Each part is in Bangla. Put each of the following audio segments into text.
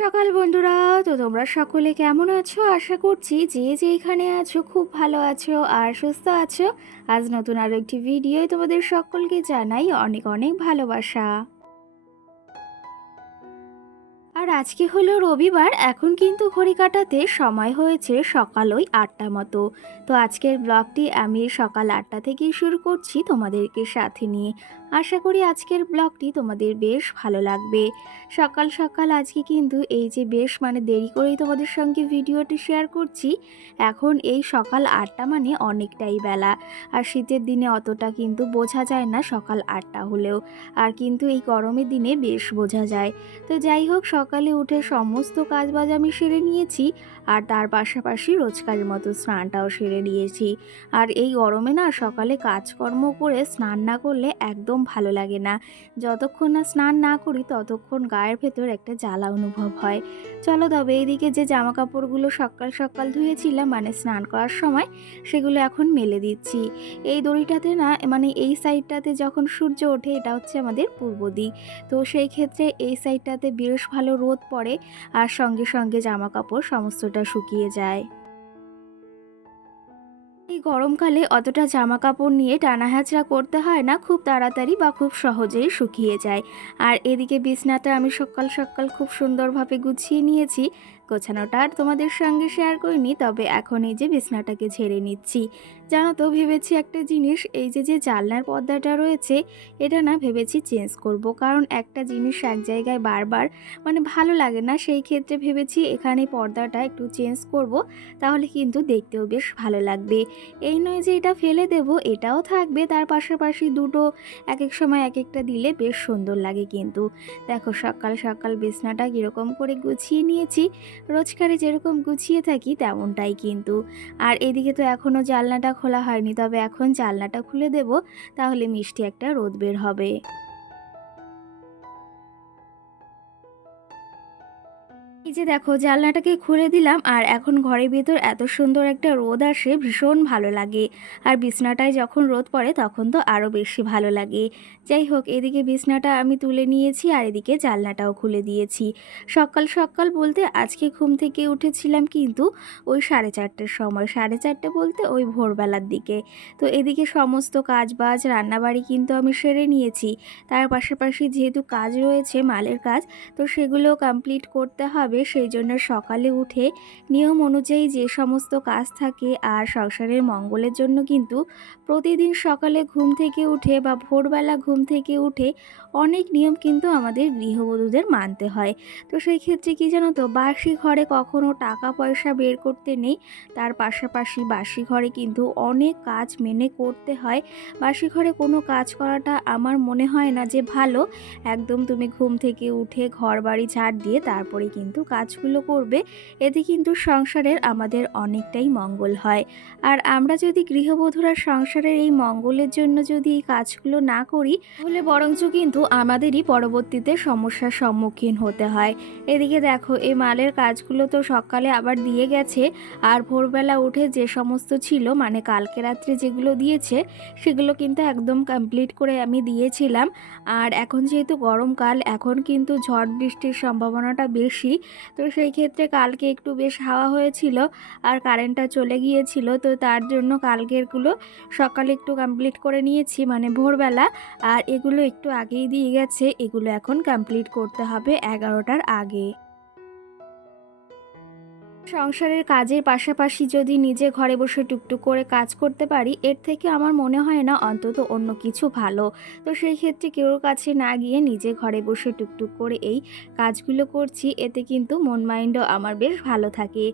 সকাল বন্ধুরা, তো তোমরা সকলে কেমন আছো? আশা করছি যে যেখানে আছো খুব ভালো আছো আর সুস্থ আছো। আজ নতুন আরো একটি ভিডিও তোমাদের সকলকে জানাই অনেক অনেক ভালোবাসা। আর আজকে হলো রবিবার, এখন কিন্তু ঘড়ি কাটাতে সময় হয়েছে সকাল ওই ৮টা মতো। তো আজকের ব্লগটি আমি সকাল ৮টা থেকেই শুরু করছি তোমাদেরকে সাথে নিয়ে। আশা করি আজকের ব্লগটি তোমাদের বেশ ভালো লাগবে। সকাল সকাল আজকে কিন্তু এই যে বেশ দেরি করেই তোমাদের সঙ্গে ভিডিওটি শেয়ার করছি। এখন এই সকাল ৮টা মানে অনেকটাই বেলা। আর শীতের দিনে অতটা কিন্তু বোঝা যায় না সকাল ৮টা হলেও, আর কিন্তু এই গরমের দিনে বেশ বোঝা যায়। তো যাই হোক, সকালে উঠে সমস্ত কাজবাজ আমি সেরে নিয়েছি, আর তার পাশাপাশি রোজকারের মতো স্নানটাও সেরে নিয়েছি। আর এই গরমে না সকালে কাজকর্ম করে স্নান না করলে একদম ভালো লাগে না। যতক্ষণ না স্নান না করি ততক্ষণ গায়ের ভেতর একটা জ্বালা অনুভব হয়। চলো তবে এইদিকে যে জামা কাপড়গুলো সকাল সকাল ধুয়েছিলাম স্নান করার সময়, সেগুলো এখন মেলে দিচ্ছি। এই দড়িটাতে না এই সাইডটাতে যখন সূর্য ওঠে, এটা হচ্ছে আমাদের পূর্ব দিক, তো সেই ক্ষেত্রে এই সাইডটাতে বেশ ভালো রোদ পড়ে, আর সঙ্গে সঙ্গে জামা কাপড় সমস্তটা শুকিয়ে যায়। এই গরমকালে অতটা জামা কাপড় নিয়ে টানা হ্যাচড়া করতে হয় না, খুব তাড়াতাড়ি বা খুব সহজেই শুকিয়ে যায়। আর এদিকে বিছনাটা আমি সকাল সকাল খুব সুন্দরভাবে গুছিয়ে নিয়েছি। গোছানোটা আর তোমাদের সঙ্গে শেয়ার করিনি, তবে এখন এই যে বিছনাটাকে ঝেড়ে নিচ্ছি। জানো তো, ভেবেছি একটা জিনিস, এই যে যে জানলার পর্দাটা রয়েছে, এটা না ভেবেছি চেঞ্জ করব, কারণ একটা জিনিস এক জায়গায় বারবার ভালো লাগে না। সেই ক্ষেত্রে ভেবেছি এখানে পর্দাটা একটু চেঞ্জ করব, তাহলে কিন্তু দেখতেও বেশ ভালো লাগবে। এই নয় যে এটা ফেলে দেব, এটাও থাকবে, তার পাশাপাশি দুটো এক এক সময় এক একটা দিলে বেশ সুন্দর লাগে। কিন্তু দেখো, সকাল সকাল বিছনাটা কীরকম করে গুছিয়ে নিয়েছি, রোজকারে যেরকম গুছিয়ে থাকি তেমনটাই কিন্তু। আর এদিকে তো এখনও জানলাটা খোলা হয়নি, তবে এখন জানলাটা খুলে দেব, তাহলে মিষ্টি একটা রোদ বের হবে। এই যে দেখো, জানলাটাকে খুলে দিলাম, আর এখন ঘরের ভিতর এত সুন্দর একটা রোদ আসে, ভীষণ ভালো লাগে। আর বিছনাটায় যখন রোদ পড়ে তখন তো আরও বেশি ভালো লাগে। যাই হোক, এদিকে বিছনাটা আমি তুলে নিয়েছি, আর এদিকে জানলাটাও খুলে দিয়েছি। সকাল সকাল বলতে আজকে ঘুম থেকে উঠেছিলাম কিন্তু ওই 4:30টার সময়, 4:30 বলতে ওই ভোরবেলার দিকে। তো এদিকে সমস্ত কাজ বাজ রান্নাবাড়ি কিন্তু আমি সেরে নিয়েছি। তার পাশাপাশি যেহেতু কাজ রয়েছে, মালের কাজ, তো সেগুলো কমপ্লিট করতে হবে। সেই জন্য সকালে উঠে নিয়ম অনুযায়ী যে সমস্ত কাজ থাকে, আর সংসারের মঙ্গলের জন্য কিন্তু প্রতিদিন সকালে ঘুম থেকে উঠে বা ভোরবেলা ঘুম থেকে উঠে অনেক নিয়ম কিন্তু আমাদের গৃহবধূদের মানতে হয়। তো সেই ক্ষেত্রে কি জানো তো, বাসি ঘরে কখনো টাকা পয়সা বের করতে নেই, তার পাশাপাশি বাসি ঘরে কিন্তু অনেক কাজ মেনে করতে হয়। বাসি ঘরে কোনো কাজ করাটা আমার মনে হয় না যে ভালো। একদম তুমি ঘুম থেকে উঠে ঘর বাড়ি ঝাড় দিয়ে তারপরে কিন্তু কাজগুলো করবে, এতে কিন্তু সংসারের আমাদের অনেকটাই মঙ্গল হয়। আর আমরা যদি গৃহবধূরা সংসারের এই মঙ্গলের জন্য যদি এই কাজগুলো না করি, তাহলে বরঞ্চ কিন্তু আমাদেরই পরবর্তীতে সমস্যার সম্মুখীন হতে হয়। এদিকে দেখো, এই মালের কাজগুলো তো সকালে আবার দিয়ে গেছে, আর ভোরবেলা উঠে যে সমস্ত ছিল কালকে রাত্রে যেগুলো দিয়েছে, সেগুলো কিন্তু একদম কমপ্লিট করে আমি দিয়েছিলাম। আর এখন যেহেতু গরমকাল, এখন কিন্তু ঝড় বৃষ্টির সম্ভাবনাটা বেশি, তো সেই ক্ষেত্রে কালকে একটু বেশ হাওয়া হয়েছিল, আর কারেন্টটা চলে গিয়েছিল, তো তার জন্য কালকেরগুলো সকালে একটু কমপ্লিট করে নিয়েছি ভোরবেলা। আর এগুলো একটু আগেই দিয়ে গেছে, এগুলো এখন কমপ্লিট করতে হবে 11টার আগে। সংসারের কাজের পাশাপাশি যদি নিজে ঘরে বসে টুকটুক করে কাজ করতে পারি, এর থেকে আমার মনে হয় না অন্তত অন্য কিছু ভালো। তো সেই ক্ষেত্রে কেউর কাছে না গিয়ে নিজে ঘরে বসে টুকটুক করে এই কাজগুলো করছি, এতে কিন্তু মন মাইন্ডও আমার বেশ ভালো থাকে।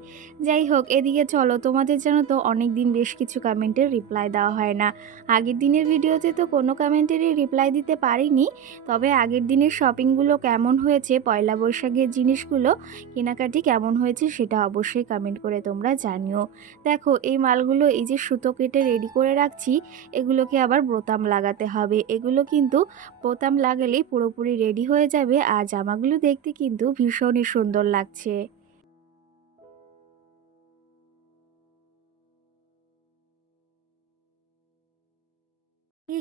যাই হোক, এদিকে চলো, তোমাদের জানো তো অনেক দিন বেশ কিছু কমেন্টের রিপ্লাই দেওয়া হয় না। আগের দিনের ভিডিওতে তো কোনো কমেন্টেরই রিপ্লাই দিতে পারিনি, তবে আগের দিনের শপিংগুলো কেমন হয়েছে, পয়লা বৈশাখের জিনিসগুলো কেনাকাটি কেমন হয়েছে সেটা অবশ্যই কমেন্ট করে তোমরা জানিও। দেখো, এই মালগুলো এই যে সুতো কেটে রেডি করে রাখছি, এগুলোকে আবার বোতাম লাগাতে হবে। এগুলো কিন্তু বোতাম লাগালেই পুরোপুরি রেডি হয়ে যাবে, আর জামাগুলো দেখতে কিন্তু ভীষণই সুন্দর লাগছে।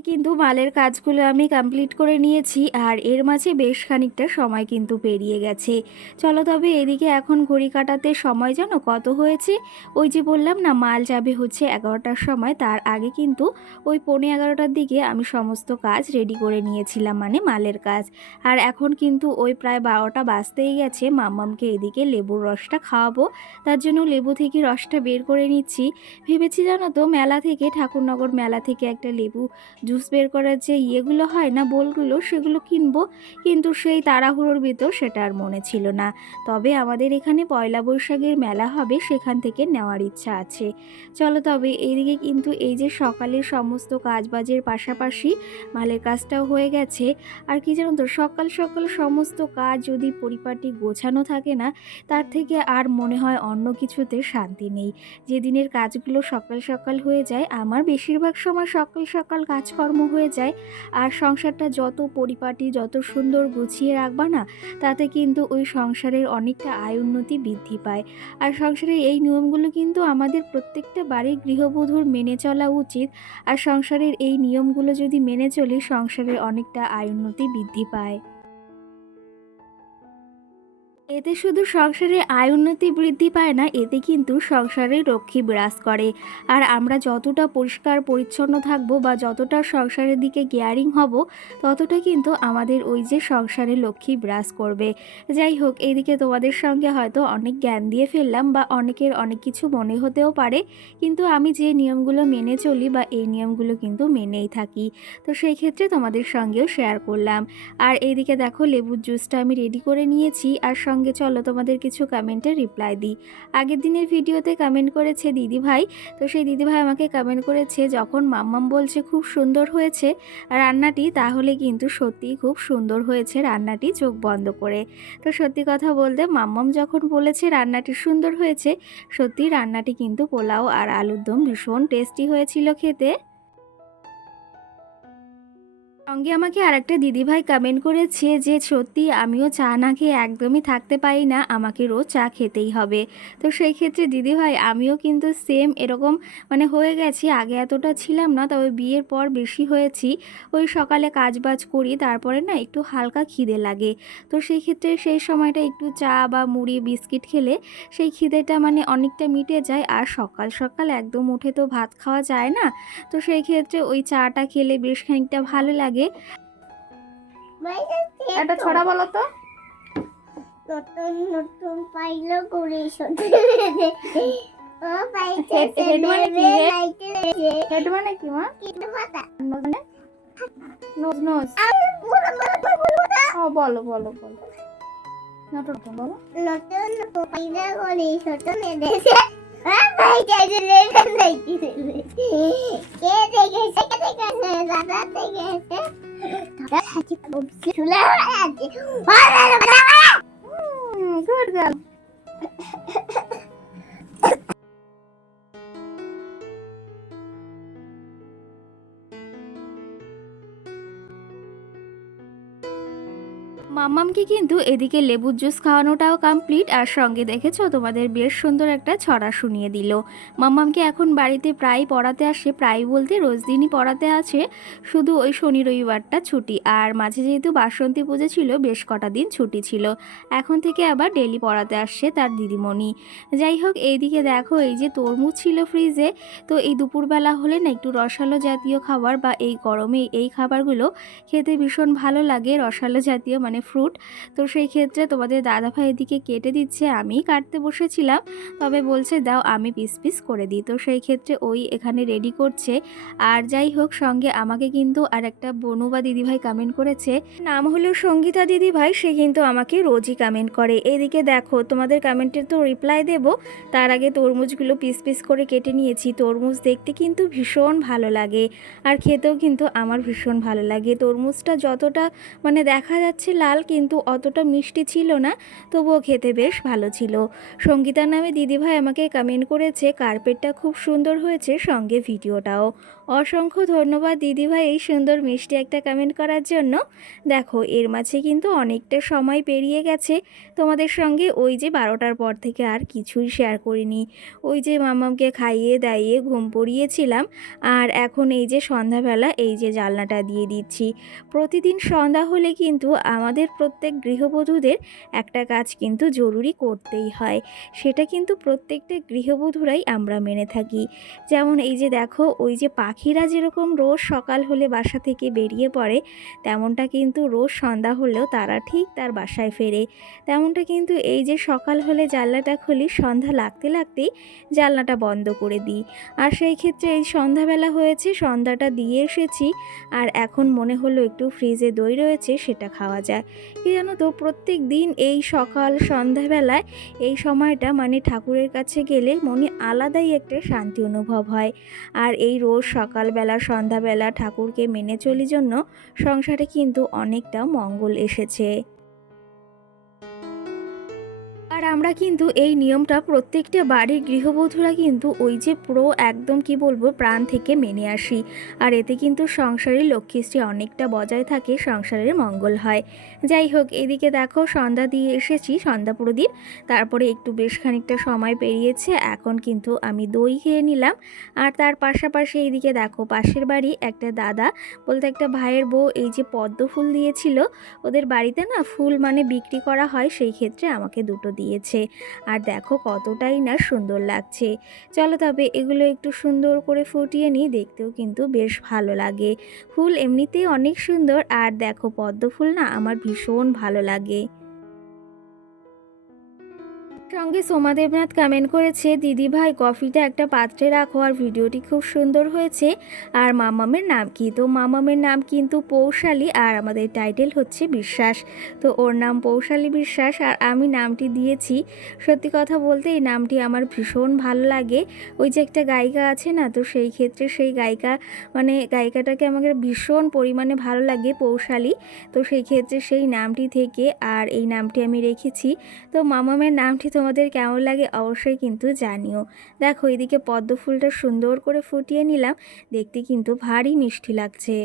কিন্তু মালের কাজগুলো আমি কমপ্লিট করে নিয়েছি, আর এর মাঝে বেশ খানিকটা সময় কিন্তু পেরিয়ে গেছে। চলো তবে এদিকে এখন ঘড়ি কাটাতে সময় জানো কত হয়েছে? ওই যে বললাম না, মাল যাবে হচ্ছে 11টার সময়, তার আগে কিন্তু ওই 11:15টার দিকে আমি সমস্ত কাজ রেডি করে নিয়েছিলাম, মানে মালের কাজ। আর এখন কিন্তু ওই প্রায় 12টা বাজতেই গেছে। মাম্মামকে এদিকে লেবুর রসটা খাওয়াবো, তার জন্য লেবু থেকে রসটা বের করে নিচ্ছি। ভেবেছি জানো তো, মেলা থেকে, ঠাকুরনগর মেলা থেকে একটা লেবু জুস বের করার যে ইয়েগুলো হয় না, বোলগুলো, সেগুলো কিনবো, কিন্তু সেই তাড়াহুড়োর ভিতর সেটা আর মনে ছিল না। তবে আমাদের এখানে পয়লা বৈশাখের মেলা হবে, সেখান থেকে নেওয়ার ইচ্ছা আছে। চলো তবে এইদিকে কিন্তু এই যে সকালের সমস্ত কাজবাজের পাশাপাশি মালের কাজটাও হয়ে গেছে। আর কি জানো তো, সকাল সকাল সমস্ত কাজ যদি পরিপাটি গোছানো থাকে না, তার থেকে আর মনে হয় অন্য কিছুতে শান্তি নেই। যেদিনের কাজগুলো সকাল সকাল হয়ে যায়, আমার বেশিরভাগ সময় সকাল সকাল কাজকর্ম হয়ে যায়, আর সংসারটা যত পরিপাটি, যত সুন্দর গুছিয়ে রাখবা না, তাতে কিন্তু ওই সংসারের অনেকটা আয় উন্নতি বৃদ্ধি পায়। আর সংসারের এই নিয়মগুলো কিন্তু আমাদের প্রত্যেকটা বাড়ির গৃহবধূর মেনে চলা উচিত। আর সংসারের এই নিয়মগুলো যদি মেনে চলি, সংসারের অনেকটা আয় উন্নতি বৃদ্ধি পায়। এতে শুধু সংসারে আয় উন্নতি বৃদ্ধি পায় না, এতে কিন্তু সংসারে লক্ষ্মী বিরাজ করে। আর আমরা যতটা পরিষ্কার পরিচ্ছন্ন থাকবো বা যতটা সংসারের দিকে কেয়ারিং হব, ততটা কিন্তু আমাদের ওই যে সংসারে লক্ষ্মী বিরাজ করবে। যাই হোক, এইদিকে তোমাদের সঙ্গে হয়তো অনেক জ্ঞান দিয়ে ফেললাম, বা অনেকের অনেক কিছু মনে হতেও পারে, কিন্তু আমি যে নিয়মগুলো মেনে চলি বা এই নিয়মগুলো কিন্তু মেনেই থাকি, তো সেই ক্ষেত্রে তোমাদের সঙ্গেও শেয়ার করলাম। আর এইদিকে দেখো, লেবুর জুসটা আমি রেডি করে নিয়েছি, আর সঙ্গে চলো তোমাদের কিছু কমেন্টের রিপ্লাই দিই। আগের দিনের ভিডিওতে কমেন্ট করেছে দিদিভাই, তো সেই দিদিভাই আমাকে কমেন্ট করেছে, যখন মাম্মাম বলছে খুব সুন্দর হয়েছে রান্নাটি, তাহলে কিন্তু সত্যিই খুব সুন্দর হয়েছে রান্নাটি, চোখ বন্ধ করে। তো সত্যি কথা বলতে, মাম্মাম যখন বলেছে রান্নাটি সুন্দর হয়েছে, সত্যি রান্নাটি কিন্তু পোলাও আর আলুর দম ভীষণ টেস্টি হয়েছিল খেতে। সঙ্গে আমাকে আরেকটা দিদিভাই কমেন্ট করেছে যে সত্যি আমিও চা না খেয়ে একদমই থাকতে পারি না, আমাকে রোজ চা খেতেই হবে। তো সেই ক্ষেত্রে দিদিভাই, আমিও কিন্তু সেম এরকম মানে হয়ে গেছি। আগে এতটা ছিলাম না, তবে বিয়ের পর বেশি হয়েছি। ওই সকালে কাজবাজ করি, তারপরে না একটু হালকা খিদে লাগে। তো সেই ক্ষেত্রে সেই সময়টা একটু চা বা মুড়ি বিস্কিট খেলে সেই খিদেটা মানে অনেকটা মিটে যায়। আর সকাল সকাল একদম উঠে তো ভাত খাওয়া যায় না, তো সেই ক্ষেত্রে ওই চাটা খেলে বেশ খানিকটা ভালো লাগে। একটা ছড়া বলো তো। নতুন নতুন পাইলো করে হেড মানে কি? হেড মানে কি মা? নোজ মানে? Nose nose. ও বলো বলো বলো। নতুন বলো। নতুন পাইলো করে ছোট মেয়েদেরকে ভাই চাইছে লেখা নাইকি কে দেখেছে দাদা দেখেছে দাদা সাথে বলছি চলে আছে গুড গার্ল। মাম্মামকে কিন্তু এদিকে লেবুর জুস খাওয়ানোটাও কমপ্লিট, আর সঙ্গে দেখেছো তোমাদের বেশ সুন্দর একটা ছড়া শুনিয়ে দিল। মাম্মামকে এখন বাড়িতে প্রায় পড়াতে আসে, প্রায় বলতে রোজ দিনই পড়াতে আছে, শুধু ওই শনি রবিবারটা ছুটি। আর মাঝে যেহেতু বাসন্তী পুজো ছিল, বেশ কটা দিন ছুটি ছিল, এখন থেকে আবার ডেলি পড়াতে আসছে তার দিদিমণি। যাই হোক, এইদিকে দেখো, এই যে তরমুজ ছিল ফ্রিজে, তো এই দুপুরবেলা হলে না একটু রসালো জাতীয় খাবার, বা এই গরমে এই খাবারগুলো খেতে ভীষণ ভালো লাগে, রসালো জাতীয় মানে ফ্রুট। তো সেই ক্ষেত্রে তোমাদের দাদাভাই এদিকে কেটে দিচ্ছে, আমিই কাটতে বসেছিলাম, তবে বলছে দাও আমি পিস পিস করে দিই। তো সেই ক্ষেত্রে ওই এখানে রেডি করছে। আর যাই হোক, সঙ্গে আমাকে কিন্তু আর একটা বোনু বা দিদিভাই কমেন্ট করেছে, নাম হলো সঙ্গীতা দিদিভাই, সে কিন্তু আমাকে রোজই কমেন্ট করে। এদিকে দেখো তোমাদের কমেন্টের তো রিপ্লাই দেব, তার আগে তরমুজগুলো পিস পিস করে কেটে নিয়েছি। তরমুজ দেখতে কিন্তু ভীষণ ভালো লাগে আর খেতেও কিন্তু আমার ভীষণ ভালো লাগে। তরমুজটা যতটা মানে দেখা যাচ্ছে লাল, কিন্তু অতটা মিষ্টি ছিল না, তবুও খেতে বেশ ভালো ছিল। সঙ্গীতার নামে দিদিভাই আমাকে কমেন্ট করেছে কার্পেটটা খুব সুন্দর হয়েছে, সঙ্গে ভিডিওটাও। অসংখ্য ধন্যবাদ দিদিভাই এই সুন্দর মিষ্টি একটা কমেন্ট করার জন্য। দেখো এর মাঝে কিন্তু অনেকটা সময় পেরিয়ে গেছে, তোমাদের সঙ্গে ওই যে 12টার পর থেকে আর কিছুই শেয়ার করিনি। ওই যে মামামকে খাইয়ে দাইয়ে ঘুম পড়িয়েছিলাম, আর এখন এই যে সন্ধ্যাবেলা এই যে জানলাটা দিয়ে দিচ্ছি। প্রতিদিন সন্ধ্যা হলে কিন্তু আমাদের প্রত্যেক গৃহবধূদের একটা কাজ কিন্তু জরুরি করতেই হয়, সেটা কিন্তু প্রত্যেকটা গৃহবধূরাই আমরা মেনে থাকি। যেমন এই যে দেখো, ওই যে পাখিরা যেরকম রোজ সকাল হলে বাসা থেকে বেরিয়ে পড়ে, তেমনটা কিন্তু রোজ সন্ধ্যা হলেও তারা ঠিক তার বাসায় ফেরে। তেমনটা কিন্তু এই যে সকাল হলে জানলাটা খুলি, সন্ধ্যা লাগতে লাগতেই জানলাটা বন্ধ করে দিই। আর সেই ক্ষেত্রে এই সন্ধ্যাবেলা হয়েছে, সন্ধ্যাটা দিয়ে এসেছি, আর এখন মনে হলো একটু ফ্রিজে দই রয়েছে সেটা খাওয়া যায়। কি জানো তো, প্রত্যেক দিন এই সকাল সন্ধ্যাবেলায় এই সময়টা মানে ঠাকুরের কাছে গেলে মনে আলাদাই একটা শান্তি অনুভব হয়। আর এই রোজ সকালবেলা সন্ধ্যাবেলা ঠাকুরকে মেনে চলি জন্য সংসারে কিন্তু অনেকটা মঙ্গল এসেছে। আর আমরা কিন্তু এই নিয়মটা প্রত্যেকটা বাড়ির গৃহবধূরা কিন্তু ওই যে পুরো একদম কি বলবো প্রাণ থেকে মেনে আসি। আর এতে কিন্তু সংসারের লক্ষ্মীশ্রী অনেকটা বজায় থাকে, সংসারের মঙ্গল হয়। যাই হোক, এদিকে দেখো সন্ধ্যা দিয়ে এসেছি, সন্ধ্যা প্রদীপ, তারপরে একটু বেশ খানিকটা সময় পেরিয়েছে, এখন কিন্তু আমি দই খেয়ে নিলাম। আর তার পাশাপাশি এইদিকে দেখো পাশের বাড়ি একটা দাদা বলতে একটা ভাইয়ের বউ এই যে পদ্ম ফুল দিয়েছিল, ওদের বাড়িতে না ফুল মানে বিক্রি করা হয়, সেই ক্ষেত্রে আমাকে দুটো দিয়েছে। আর দেখো কতটাই না সুন্দর লাগছে। চলো তবে এগুলো একটু সুন্দর করে ফুটিয়ে নিই, দেখতেও কিন্তু বেশ ভালো লাগে। ফুল এমনিতেই অনেক সুন্দর, আর দেখো পদ্ম ফুল না আমার ভীষণ ভালো লাগে। সঙ্গে সোমা দেবনাথ কমেন্ট করেছে, দিদি ভাই কফিটা একটা পাত্রে রাখো, আর ভিডিওটি খুব সুন্দর হয়েছে। আর মামামের নাম কি? তো মামামের নাম কিন্তু পৌশালী, আর আমাদের টাইটেল হচ্ছে বিশ্বাস। তো ওর নাম পৌশালী বিশ্বাস, আর আমি নামটি দিয়েছি। সত্যি কথা বলতে এই নামটি আমার ভীষণ ভালো লাগে। ওই যে একটা গায়িকা আছে না, তো সেই ক্ষেত্রে সেই গায়িকা মানে গায়িকাটাকে আমাকে ভীষণ পরিমাণে ভালো লাগে, পৌশালী। তো সেই ক্ষেত্রে সেই নামটি থেকে আর এই নামটি আমি রেখেছি। তো মামামের নামটি তোমাদের কেমন লাগে অবশ্যই কিন্তু জানিও। দেখো এদিকে পদ্ম ফুলটা সুন্দর করে ফুটিয়ে নিলাম, দেখতে কিন্তু ভারী মিষ্টি লাগছে।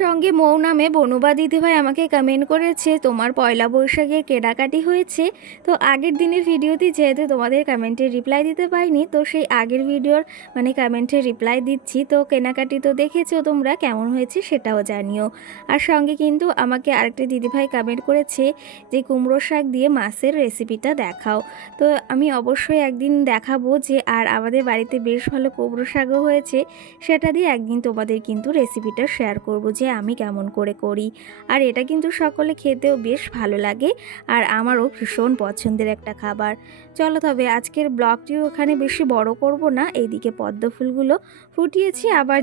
সঙ্গে মৌ নামে বনুবা দিদিভাই আমাকে কমেন্ট করেছে, তোমার পয়লা বৈশাখে কেনাকাটি হয়েছে? তো আগের দিনের ভিডিওতে যেহেতু তোমাদের কমেন্টের রিপ্লাই দিতে পারিনি, তো সেই আগের ভিডিওর মানে কমেন্টের রিপ্লাই দিচ্ছি। তো কেনাকাটি তো দেখেছো তোমরা, কেমন হয়েছে সেটাও জানিও। আর সঙ্গে কিন্তু আমাকে আরেকটা দিদিভাই কমেন্ট করেছে যে কুমড়ো শাক দিয়ে মাছের রেসিপিটা দেখাও। তো আমি অবশ্যই একদিন দেখাবো যে, আর আমাদের বাড়িতে বেশ ভালো কুমড়ো শাকও হয়েছে, সেটা দিয়ে একদিন তোমাদের কিন্তু রেসিপিটা শেয়ার করব যে আমি কেমন করে করি। আর এটা কিন্তু সকলে খেতেও বেশ ভালো লাগে, আর আমারও ভীষণ পছন্দের একটা খাবার। চলো তবে আজকের ব্লগটিও ওখানে বেশি বড় করব না, এইদিকে পদ্ম ফুলগুলো ফুটিয়েছি, আবার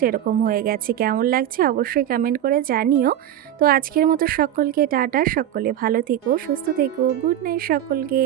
যেরকম হয়ে গেছে। কেমন লাগছে অবশ্যই কমেন্ট করে জানিও। তো আজকের মতো সকলকে টাটা, সকলে ভালো থেকো, সুস্থ থেকো, গুড নাইট সকলকে।